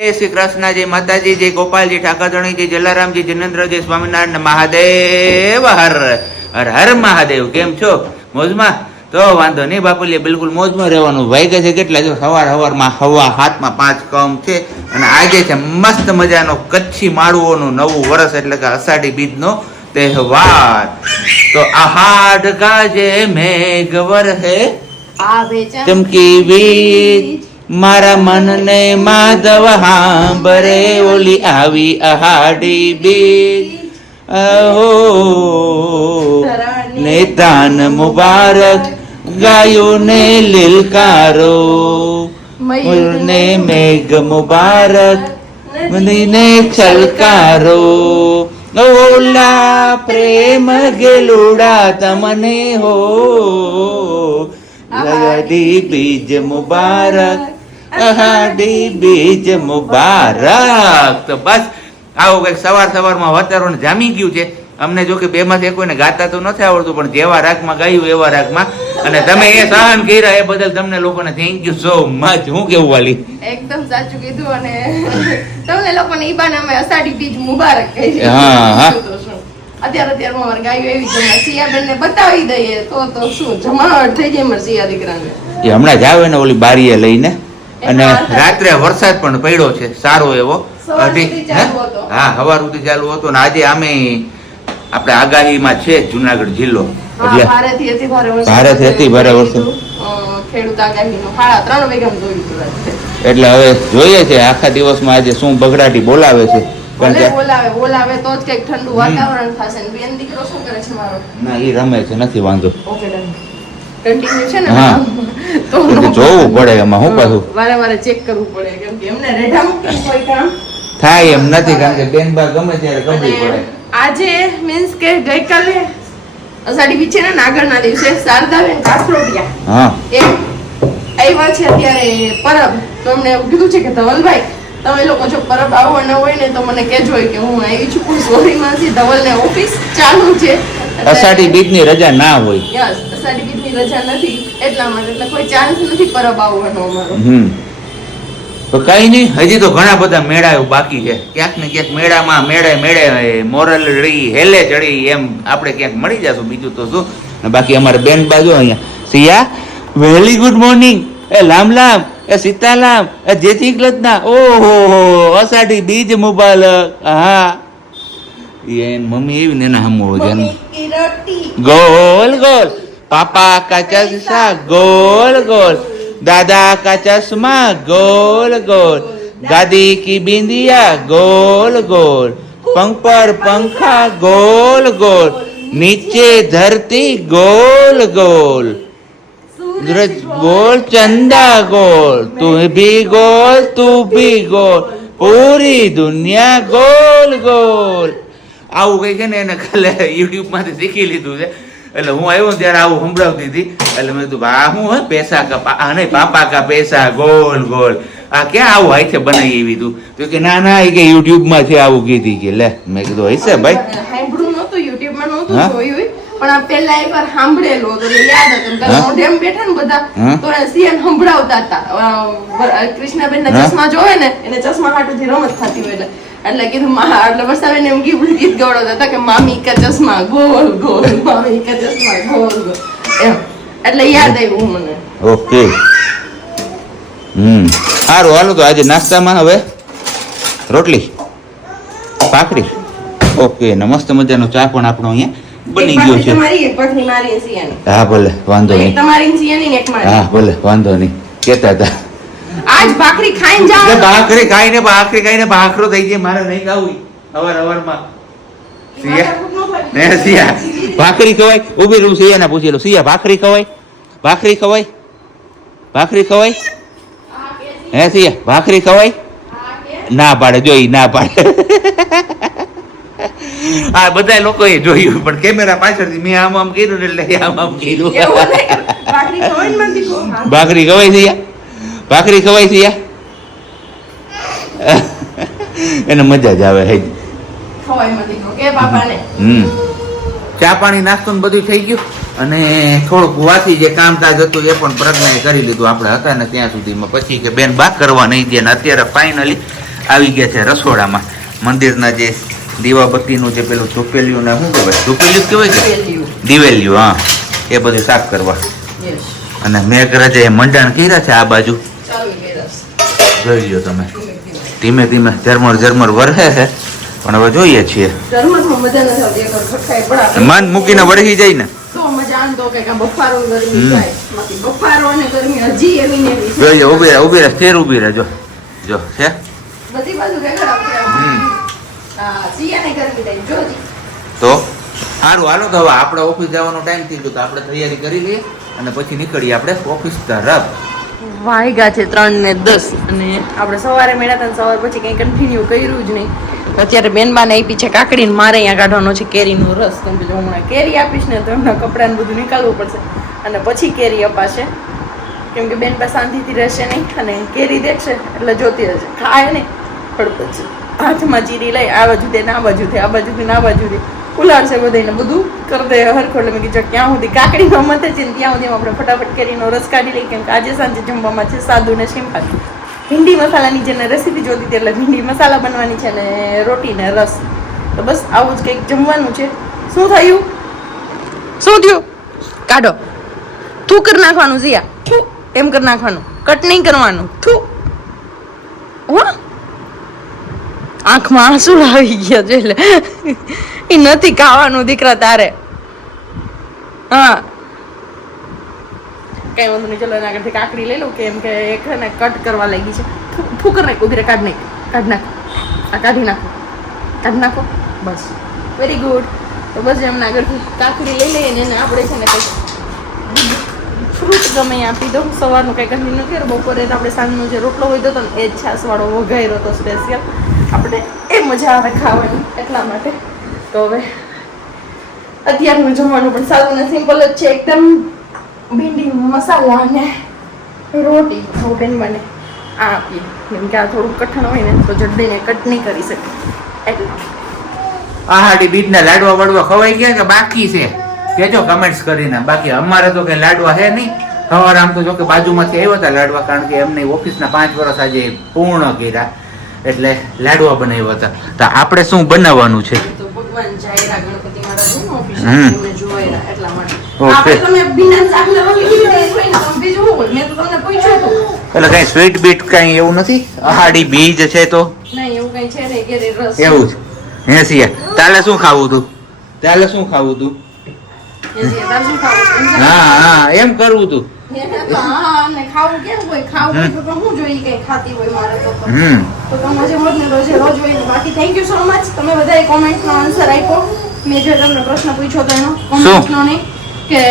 જય શ્રી કૃષ્ણ, જય માતાજી, જય ગોપાલજી, ઠાકરધણી, જય જલારામજી, જિનેન્દ્ર, જય સ્વામિનારાયણ, મહાદેવ, હર હર હર મહાદેવ. કેમ છો? મોજમાં? તો વાંધો નહીં બાપુલી, બિલકુલ મોજમાં રહેવાનું. વાગ્યા છે કેટલા? જો સવારમાં 6:05 કમ છે અને આજે છે મસ્ત મજાનો કચ્છી માળુઓનું નવું વર્ષ, એટલે કે અષાઢી બીજનો તહેવાર. તો આહાડ ગાજે મેઘ વરહે ચમકી વીજ, મારા મનને માધવ હાંભરે, ઓલી આવી અહાડી બીજ. અહો ને દાન મુબારક, ગાયું ને લીલકારો, ને મેઘ મુબારક, ને છલકારો. ઓલા પ્રેમ ગેલુડા તમને હો, અહાડી બીજ મુબારક, અહાડી બીજ મુબારક. તો બસ આવું કંઈક સવારમાં વાતાવરણ જામી ગયું છે. અમને જો કે બે માંથી કોઈને ગાતા તો નથી આવડતું, પણ જેવા રાગમાં ગાયું એવા રાગમાં, અને તમે એ સહન કર્યા એ બદલ તમને લોકોને થેન્ક યુ સો મચ. હું કેવું વાલી? એકદમ સાચું કીધું. અને તમને લોકોને ઈબાને અમે અષાઢી બીજ મુબારક કહીએ. હા. અત્યારમાં અમારે ગાયું એવી છે, સિયાબેનને બતાવી દઈએ તો શું જમાવટ થઈ જાય અમારે સિયા દીકરાને. એ હમણાં જ આવે ને ઓલી બારીએ લઈને, અને રાત્રે વરસાદ પણ પડ્યો છે સારો એવો. હા, સવાર સુધી ચાલુ હતો ને આજે આમે આપણે આગાહીમાં છે જુનાગઢ જિલ્લો, એટલે ભારેથી અતિ ભારે વરસાદ. ખેડૂત આગાહીનો 3.5 વીઘામાં જોયું હતું. એટલે હવે જોઈએ છે આખા દિવસમાં આજે શું બગડાટી બોલાવે છે. બોલાવે તો જ કઈક ઠંડુ વાતાવરણ થશે. બેન દીકરો શું કરે છે મારો? ના, ઈ રમે છે, નથી વાંધો. Okay done. કન્ટિન્યુ છે ને? હા, તો જોવું પડે એમાં. હું પાછું વારે ચેક કરવું પડે, કેમ કે એમને રેઢા મૂકીને કોઈ કામ થાય એમ નથી, કારણ કે બેન બા ગમે ત્યારે કબડી પડે. આજે મીન્સ કે ગઈકાલે અષાઢી બીજ છે ને, આગળના દિવસે શારદાબેન કાસરોટિયા હા એ આવ્યા છે અત્યારે પરબ. તો અમને એવું કીધું છે કે ધવલભાઈ, તમે લોકો જો પરબ આવવાના હોય ને તો મને કહેજો કે હું આવી છું. પણ સોરીમાંથી ધવલને ઓફિસ ચાલુ છે, અષાઢી બીજની રજા ના હોય. યસ, અષાઢી બીજની રજા નથી એટલા માટે, એટલે કોઈ ચાન્સ નથી પરબ આવવાનો અમારો. તો કઈ નહીં, હજી તો ઘણા બધા મેળા બાકી છે. ક્યાંક ને ક્યાંક મેળામાં મેળે મોરલ રહી હેલે ચડી એમ આપણે ક્યાંક મળી જશું. બીજું તો શું. બાકી અમારે બેન બાજુ અહીંયા સિયા, વેરી ગુડ મોર્નિંગ, એ લામ લામ, એ સીતાલામ, એ જય શ્રી કૃષ્ણ. ઓહો, અષાઢી બીજ મુબારક. હા, એન મમ્મી એવી ને એના હમો ગોલ ગોલ, પાપા કા ચશ્મા ગોલ ગોલ, दादा का चश्मा गोल गोल, दादी की बिंदिया गोल गोल, पंख पर पंखा गोल गोल, नीचे धरती गोल गोल, सूरज गोल चंदा गोल, तू भी गोल, पूरी दुनिया गोल गोल. આવું કઈ છે ને એને કાલે યુટ્યુબ માંથી શીખી લીધું છે. એટલે હું આવ્યો ત્યારે આવું સંભળાવતી હતી. એટલે મેં કીધું આ હું હે પૈસા કા નહીં, પાપા કા પૈસા ગોલ ગોલ, આ ક્યાં આવું હાથે બનાવી એવી તું? તો કે ના એ કે યુટ્યુબ માં છે આવું કીધી. કે લે, મેં કીધું હશે ભાઈ, સાંભળ્યું નહોતું, યુટ્યુબ માં નહોતું જોયું, પણ આ પહેલા એકવાર સાંભળેલું હતું એટલે યાદ હતું. મોઢેમ બેઠા ને બધા તો સીએમ સંભળાવતા હતા. કૃષ્ણાબેન ના ચશ્મા જોવે ને, એને ચશ્મા હાટુથી રમત થતી હોય એટલે કીધું એટલે વર્ષાબેન એમ ગીત ગવડાવતા હતા કે મામી કા ચશ્મા ગોલ ગોલ, મામી કા ચશ્મા ગોલ ગોલ એમ. એટલે યાદ આવ્યું મને. ઓકે, સારું. હાલો તો આજે નાસ્તામાં હવે રોટલી ભાખરી. ઓકે, ને મસ્ત મજાનો ચા પણ આપણો અહીંયા બની ગયો છે. હા ભલે, વાંધો નહીં. હા ભલે, વાંધો નહીં. કેતા હતા આજ ભાખરી ખાઈને જાવ. ભાખરી ખાઈને ભાખરો થઈ જાય. મારે નહીં ખાવું અવારમાં. સિયા ભાખરી ખવાય? ઉભી રહું, સિયા ના પૂછી લો. સિયા ભાખરી ખવાય? ભાખરી ખવાય? હે સિયા, ભાખરી ખવાય? ના પાડે, જોઈ ના પાડે. આ બધા લોકોએ જોયું, પણ કેમેરા પાછળથી મેં આમ કર્યું એટલે આમ કર્યું. ભાખરી ખવાય સિયા? ભાખરી ખવાય સિયા? એને મજા જ આવે. ચા પાણી નાસ્તો ને બધું થઈ ગયું. અને થોડુંક વાંચી જે કામકાજ હતું એ પણ પ્રજ્ઞાએ કરી લીધું. આપણે હતા ને ત્યાં સુધીમાં પછી કે બેન બા કરવા નહીં દે. ને અત્યારે ફાઇનલી આવી ગયા છે રસોડામાં. મંદિરના જે દીવાબત્તીનું જે પેલું ઝૂપેલિયું ને શું કહેવાય, ઝૂપેલિયું કહેવાય કે દિવેલિયું, હા, એ બધું સાફ કરવા. અને મેઘરાજાએ મંડાણ કર્યા છે આ બાજુ, જોઈ લ્યો તમે. ધીમે ધીમે ઝરમર વરસે છે, પણ હવે જોઈએ છીએ. મન મૂકીને વળગી જાય ને જોઈએ. ઉભી રહે, સ્થિર ઉભી રહે. જો છે તો સારું. હાલો તો હવે આપણે ઓફિસ જવાનો ટાઈમ થઈ ગયો, તો આપણે તૈયારી કરી લઈએ અને પછી નીકળીએ આપણે ઓફિસ તરફ. વાગ્યા છે 3:10 અને આપણે સવારે મળ્યા હતા, સવાર પછી કઈ કન્ટિન્યુ કર્યું જ નહીં. અત્યારે બેનબાને આપી છે કાકડી, મારે અહીંયા કાઢવાનો છે કેરીનો રસ. કેમ કે જો હમણાં કેરી આપીશ ને તો એમના કપડાને બધું નીકાળવું પડશે અને પછી કેરી અપાશે. કેમ કે બેનબા શાંતિથી રહેશે નહીં અને કેરી દેખશે એટલે જોતી રહેશે, ખાય નહીં પણ પછી હાથમાં ચીરી લઈ આ બાજુથી ને આ બાજુથી, આ બાજુથી ને આ બાજુથી ઉલાડશે બધાને, બધું કરી દે હરખો. એટલે મેં કીધું ક્યાં સુધી કાકડીનો મતે છે ને ત્યાં સુધી આપણે ફટાફટ કેરીનો રસ કાઢી લઈએ. કેમ કે આજે સાંજે જમવામાં છે સાદું ને સિમ્પલ. ભીંડી મસાલાની જેને રેસીપી જોતી હતી એટલે ભીંડી મસાલા બનવાની છે અને રોટી ને રસ. તો બસ આવું જ કંઈક જમવાનું છે. શું થયું, શું થયું? કાઢો, થૂ કરી નાખવાનું જીયા, થૂ એમ કરી નાખવાનું, કટ નહીં કરવાનું. થૂ હો, આંખમાં આંસુ આવી ગયા છે એટલે એ નથી ખાવાનું દીકરા તારે. હા કઈ વાંધો નહીં, ચલો એના આગળથી કાકડી લઈ લઉં. કેમ કે એક ને કટ કરવા લાગી છે. ફૂકર નાખ, ઉભી કાઢ નાખ, કાઢ નાખ, આ કાઢી નાખો, કાઢી નાખો, બસ વેરી ગુડ. તો બસ એમના આગળથી કાકડી લઈ લઈએ ને એને આપણે છે ને કંઈક ફ્રૂટ ગમે આપી દઉં. સવારનું કંઈ કન્ટિન્યુ નથી, બપોરે આપણે સાંજનો જે રોટલો હોય તો ને એ જ છાસવાળો વઘાર્યો હતો સ્પેશિયલ. આપણે એ મજા આવે ખાવાની એટલા માટે. તો હવે અત્યારનું જમવાનું પણ સારું ને સિમ્પલ જ છે એકદમ. ભીંડી મસાલા અને રોટી બેન મને આ આપીએ. કેમ કે આ થોડું કઠણ હોય ને તો જલ્દીને કટ નહીં કરી શકે એટલે. આહાડી બીજના લાડવા વાડવા ખવાઈ ગયા કે બાકી છે કેજો કમેન્ટ્સ કરીને. બાકી અમારે તો કઈ લાડવા છે નહીં. સવારે આમ તો જો કે બાજુમાંથી આવ્યા હતા લાડવા, કારણ કે એમને ઓફિસના 5 વર્ષ આજે પૂર્ણ કર્યા એટલે લાડવા બનાવ્યા હતા. તો આપણે શું બનાવવાનું છે? ભગવાન જાયરા ગણપતિ મહારાજનું ઓફિસ એમને જોવાયરા એટલા માટે. આપણે તમે બિના ચાખના રોલી કીધી હોય ને તમે બીજું શું હોય? મેં તો તમને પૂછ્યું હતું. એટલે કઈ સ્વીટ બીટ કઈ એવું નથી? આહાડી બીજ છે તો નહીં એવું કઈ છે નહીં, કેરી રસ એવું જ. હે સિયા, તાલે શું ખાવું તું? તાલે શું ખાવું તું? હા હા એમ કરવું તું. ખાવું કેમ હોય? ખાવું હોય તો હું જોઈ કઈ ખાતી હોય મારે તો તમે જે રોજ ને રોજે રોજ હોય. બાકી થેન્ક યુ સો મચ, તમે બધાએ કોમેન્ટનો આન્સર આપ્યો. મેં જે તમને પ્રશ્ન પૂછ્યો તો એનો કોમેન્ટનો નહીં કે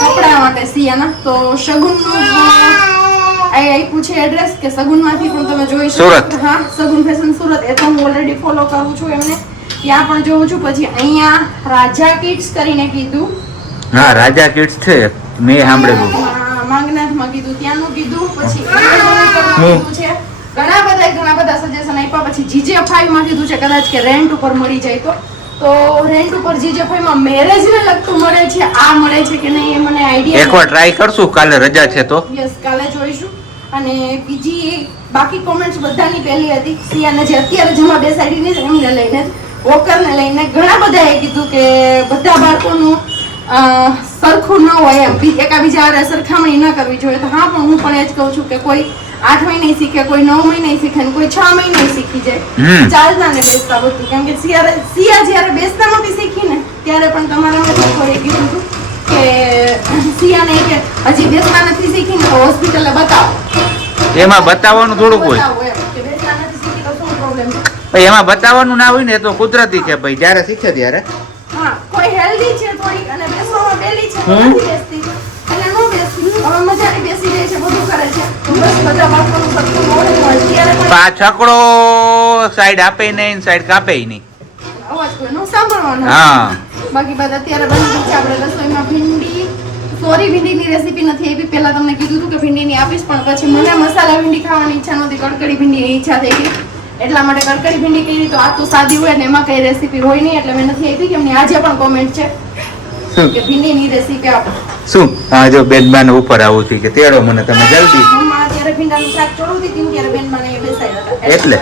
કપડા માટે સિયાના તો સગુનનું આપ્યું છે એડ્રેસ કે સગુનમાંથી પણ તમે જોઈ શકો. હા, સગુન ફેશન સુરત, એ તો હું ઓલરેડી ફોલો કરું છું એમને, ત્યાં પણ જોઉં છું. પછી અહીંયા રાજા કિડ્સ કરીને કીધું. હા રાજા કિડ્સ છે, મેં સાંભળેલું. માંગનાથમાં કીધું, ત્યાંનું કીધું. પછી કીધું છે ઘણા બધા સજેશન આપ્યા. પછી GJ5 માં કીધું છે કદાચ કે રેન્ટ ઉપર મળી જાય તો રેન્ટ ઉપર GJ5 માં મેરેજ ને લગતું મળે છે, આ મળે છે કે નહીં એ મને આઈડિયા. એકવાર ટ્રાય કરશું, કાલે રજા છે તો. યસ, કાલે જોઈશું. અને બીજી બાકી કોમેન્ટ્સ બધાની પહેલી હતી સિયાને જે અત્યારે જમા બેસાડીને એમને લઈને વોકરને લઈને ઘણા બધાએ કીધું કે બધા બાળકોનું સરખું ન હોય એમ, એકાબીજા હારે સરખામણી ન કરવી જોઈએ. તો હા, પણ હું પણ એ જ કહું છું કે કોઈ 8 મહિને શીખે, કોઈ 9 મહિને શીખે ને કોઈ 6 મહિને શીખી જાય. ચાલતા ને બેસતા બધું. કેમ કે સિયા જયારે બેસતા નહોતી શીખી ને ત્યારે પણ તમારા લોકોએ કીધું હતું કે સિયાને કે હજી બેસતા નથી શીખી ને હોસ્પિટલે બતાવો. એમાં બતાવવાનું થોડુંક હોય કે બેસતા નથી શીખી તો શું પ્રોબ્લેમ છે? ભાઈ એમાં બતાવવાનું ના હોય ને, એ તો કુદરતી છે ભાઈ, જ્યારે શીખે ત્યારે. હા, કોઈ હેલ્ધી છે થોડીક અને બેસવામાં બેલી છે, નથી બેસતી અને નો બેસતી, હવે મજાની બેસી રહે છે, બધું કરે છે. તો બસ બધા બાળકોનું સરખું મોડું હોય ત્યારે પણ આ છકડો સાઈડ આપે નહીં, સાઈડ કાપે નહીં, અવાજ કોઈનો સાંભળવાનો. હા બાકી બધા અત્યારે બની છે આપણે રસોઈમાં ભીંડી. સોરી, ભીંડીની રેસીપી નથી આપી. પહેલા તમને કીધું હતું કે ભીંડીની આપીશ, પણ પછી મને મસાલા ભીંડી ખાવાની ઈચ્છા નહોતી, કડકડી ભીંડીની ઈચ્છા થઈ ગઈ એટલા માટે કડકડી ભીંડી કરી. તો આ તો સાદી હોય ને એમાં કઈ રેસીપી હોય નહીં એટલે મેં નથી આપી. કેમની આજે પણ કોમેન્ટ છે કે ભીંડીની રેસીપી આપો. શું? હા જો બેનબાને ઉપર આવું છું કે તેડો મને તમે જલ્દી. મમ્મા અત્યારે ભીંડાનું શાક ચોળવતી હતી ત્યારે બેનબાને એ બેસાડ્યા હતા એટલે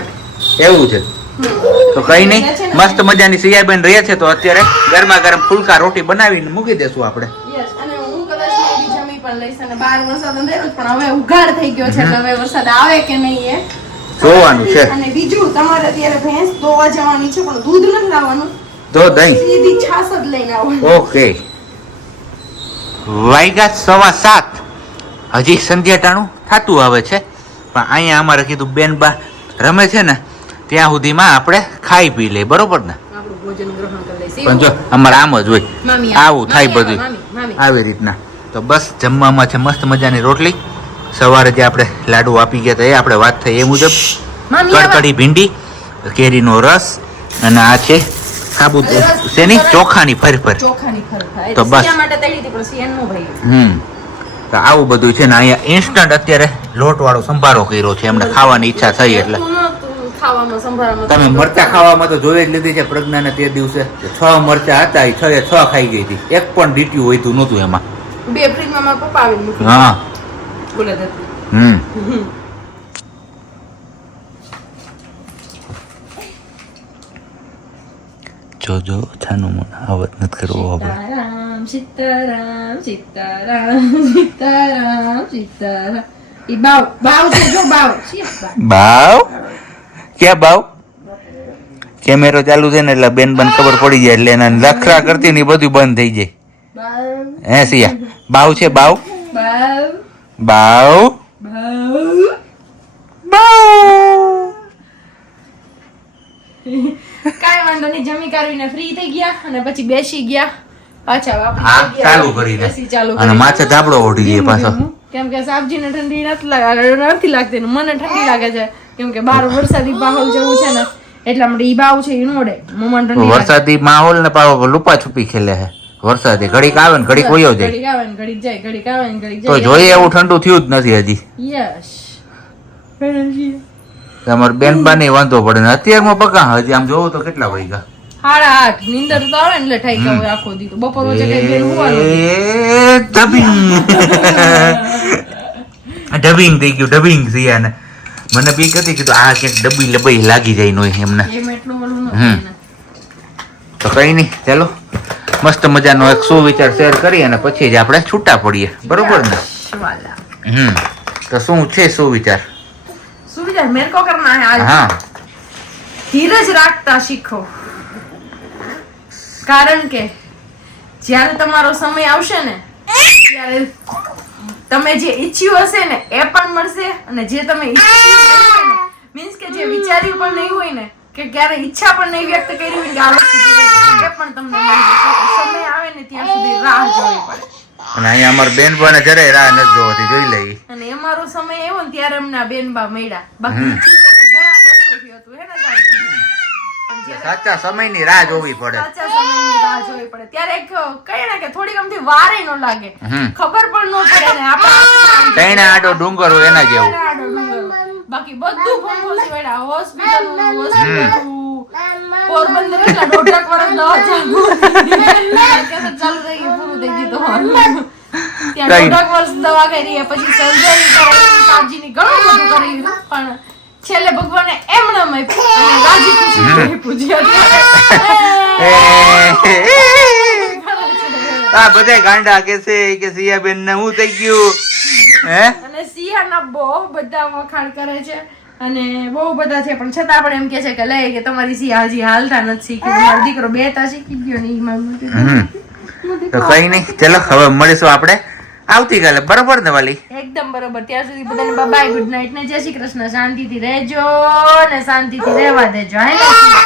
એવું છે તો કઈ નહીં, મસ્ત મજાની સિયાબેન રહે છે તો અત્યારે ગરમા ગરમ ફુલકા રોટી બનાવીને મૂકી દેશું આપણે. યસ, અને હું કદાચ મેં જમી પણ લઈશ અને બહાર વરસાદ અંધેરો જ, પણ હવે ઉઘાડ થઈ ગયો છે એટલે હવે વરસાદ આવે કે નહીં એ જોવાનું છે. અને બીજું તમારે અત્યારે ભેંસ ધોવા જવાની છે પણ દૂધ નથી લાવવાનું, તો દહીં સીધી છાશ જ લઈને આવવાનું. ઓકે. વાગ્યા 7:15, હજી સંધ્યા ટાણું થતું આવે છે, પણ અહીંયા અમારે કીધું બેન બા રમે છે ને ત્યાં સુધીમાં આપણે ખાઈ પી લઈએ, બરોબર ને? આપણું ભોજન ગ્રહણ કરી લઈશું. પણ જો અમારે આમ જ હોય, મામી, આવું થાય મામી, બધું મામી. આવી રીતના. તો બસ જમવામાં છે મસ્ત મજાની રોટલી, સવારે જે આપણે લાડુ આપી ગયા હતા એ આપણે વાત થઈ એ મુજબ, મામી, કડકડી ભીંડી, કેરીનો રસ, અને આ છે સાબુ શેની ચોખાની ફરફર. ચોખાની ખરખા. તો બસ. સિયા માટે તળી હતી પણ સિયા નો ભાઈ. તો આવું બધું છે ને અહીંયા ઇન્સ્ટન્ટ અત્યારે લોટ વાળો સંભારો કર્યો છે, એમને ખાવાની ઈચ્છા થઈ એટલે. ખાવામાં સંભાળવામાં તમે મરચા ખાવામાં તો જોઈ જ લીધી છે પ્રજ્ઞાને તે દિવસે, 6 મરચા હતા એ 6 ખાઈ ગઈ હતી, એક પણ ડીટ્યું હોયતું નહોતું એમાં. બે ફ્રીજમાં મારા પપ્પા આવીને મૂકી હા બોલે હતી. જોજો છાનું મોન આવત નથી કરવો હવે. સીતારામ સીતારામ સીતારામ સીતારામ. ઈ બાવ છે, જો બાવ. બાવ ક્યાં બાવ? કેમેરો ચાલુ છે ને એટલે બેન ખબર પડી જાય એટલે એના લખરા કરતી ને ઈ બધું બંધ થઈ જાય. બાવ હે સિયા બાવ છે? બાવ બાવ બાવ બાવ. બાવ. કાંઈ વાંધો નહીં, જમી કરીને ફ્રી થઈ ગયા અને પછી બેસી ગયા પાછા વાપસ હા થઈ ગયા. ચાલુ કરીને એસી ચાલુ અને કરીને. માથે ધાબળો ઓઢી જાય પાછો. કેમ કે સાબજીને ઠંડી નથી લાગતી ને મને ઠંડી લાગે છે, કેમ કે બહાર વરસાદી માહોલ જેવું છે ને એટલા માટે ઈ બાવ છે ઈ નોડે મમ્માને ઠંડી લાગે. વરસાદી માહોલ ને પાછો લુપા છુપી ખેલે છે વરસાદી, ઘડીક આવે ને ઘડીક વયો જાય. ઘડીક આવે ને ઘડીક જાય, ઘડીક આવે ને ઘડીક તો જાય. જોઈએ એવું ઠંડુ થયું જ નથી હજી. યસ. તમારે બેન બા ને વાંધો પડે ને અત્યારમાં પકા હજી આમ જોવું તો કેટલા વાગ્યા? 8:30. નીંદર તો આવે ને એટલે ઠાઈ ગયા હોય આખો દી. તો બપોર વચ્ચે કઈ બેન હોવાનું એ ડબિંગ થઈ ગયું, ડબિંગ થયા ને મને બીક હતી કીધું આ ક્યાંક ડબ્બી લબાઈ લાગી જાય નો એમને. એમ એટલું ઓલું ન તો કઈ નહીં, ચાલો મસ્ત મજાનો એક સુવિચાર શેર કરી અને પછી જ આપણે છૂટા પડીએ, બરોબર ને? વાલા. તો શું છે સુવિચાર? સુવિચાર મેરે કો કરના है आज. હા ધીરજ રાખતા શીખો, કારણ કે જ્યારે તમારો સમય આવશે ને ત્યારે તમે જે ઈચ્છ્યું હશે ને એ પણ મળશે, અને જે તમે મીન્સ કે જે વિચાર્યું પણ નહીં હોય ને કે ક્યારે ઈચ્છા પણ નહીં વ્યક્ત કરી હોય કે આ વસ્તુ જોઈએ એ પણ તમને મળી જશે. સમય આવે ને ત્યાં સુધી રાહ જોવી પડે. અને અહીંયા અમારા બેનબા ને જરાય રાહ નથી જોવાતી, જોઈ લઈ. અને અમારો સમય એવો ને ત્યારે અમને આ બેનબા મળ્યા, બાકી ઈચ્છ્યું તો ઘણા વર્ષોથી હતું હે ને સાહેબ. પણ જ્યારે સાચા સમયની રાહ જોવી પડે. સાચા સમયની રાહ જોવી પડે ત્યારે એક કહે ને કે થોડીક અમથી વારે ન લાગે, ખબર પણ ન પડે ને આપણે તૈણે આડો ડુંગર હોય એના જેવું. આડો ડુંગર. બાકી બધું ફોન સિવાય હોસ્પિટલ પોરબંદર એટલા 1.5 વર્ષ દવા ચાલુ થઈ ગઈ, પૂરું થઈ ગયું. ત્યાં 1.5 વર્ષ દવા કરી, પછી સર્જરી કરાવી, સાબજીની ઘણું બધું કરી, પણ છેલ્લે ભગવાને એમણે અને રાજી ખુશી પૂજ્યા. આ બધા ગાંડા કે છે કે સિયાબેન ને હું થઈ ગયું હે? અને સિયાના બહુ બધા વખાણ કરે છે અને બહુ બધા છે, પણ છતાં પણ એમ કે છે કે લે કે તમારી સિયા હજી હાલતા નથી શીખી, તમારો દીકરો બેતા શીખી ગયો ને ઈ મારું. તો કઈ નહીં, ચલો હવે મળીશું આપણે આવતીકાલે, બરોબર ને વાલી? એકદમ બરોબર. ત્યાં સુધી બધાને બાય, ગુડ નાઇટ ને જય શ્રી કૃષ્ણ. શાંતિથી રહેજો ને શાંતિથી રહેવા દેજો. હે ને?